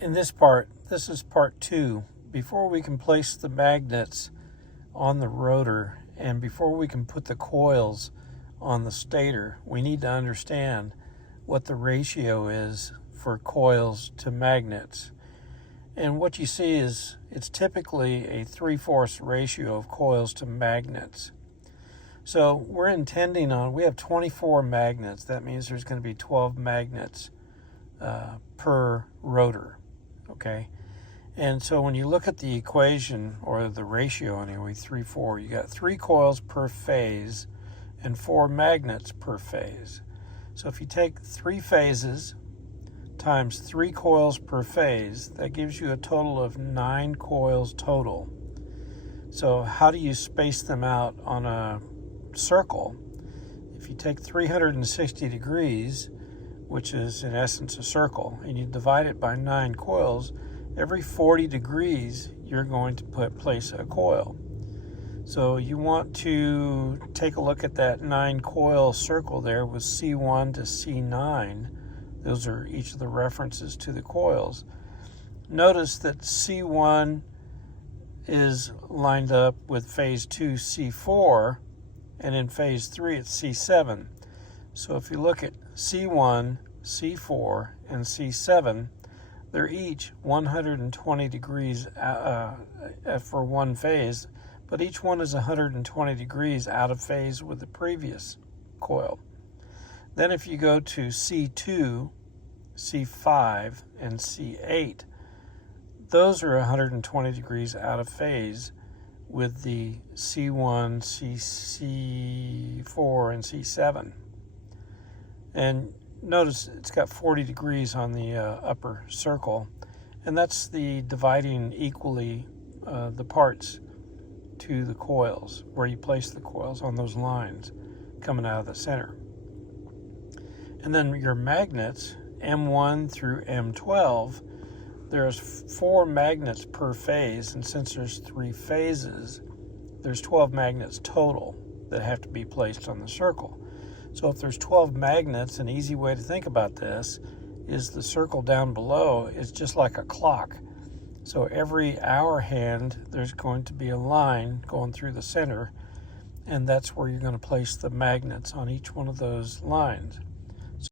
In this part, this is part 2. Before we can place the magnets on the rotor and before we can put the coils on the stator, we need to understand what the ratio is for coils to magnets. And what you see is it's typically a 3/4 ratio of coils to magnets. So we're intending on, we have 24 magnets. That means there's going to be 12 magnets per rotor. Okay, and so when you look at the equation, or the ratio anyway, 3/4, you got 3 coils per phase and 4 magnets per phase. So if you take 3 phases times 3 coils per phase, that gives you a total of 9 coils total. So how do you space them out on a circle? If you take 360 degrees, which is in essence a circle, and you divide it by 9 coils, every 40 degrees you're going to place a coil. So you want to take a look at that 9 coil circle there with C1 to C9. Those are each of the references to the coils. Notice that C1 is lined up with phase 2 C4, and in phase 3 it's C7. So if you look at C1, C4, and C7, they're each 120 degrees for one phase, but each one is 120 degrees out of phase with the previous coil. Then if you go to C2, C5, and C8, those are 120 degrees out of phase with the C1, C4, and C7. And notice it's got 40 degrees on the upper circle, and that's the dividing equally the parts to the coils, where you place the coils on those lines coming out of the center. And then your magnets, M1 through M12, there's 4 magnets per phase, and since there's 3 phases, there's 12 magnets total that have to be placed on the circle. So if there's 12 magnets, an easy way to think about this is the circle down below is just like a clock. So every hour hand, there's going to be a line going through the center, and that's where you're going to place the magnets on each one of those lines.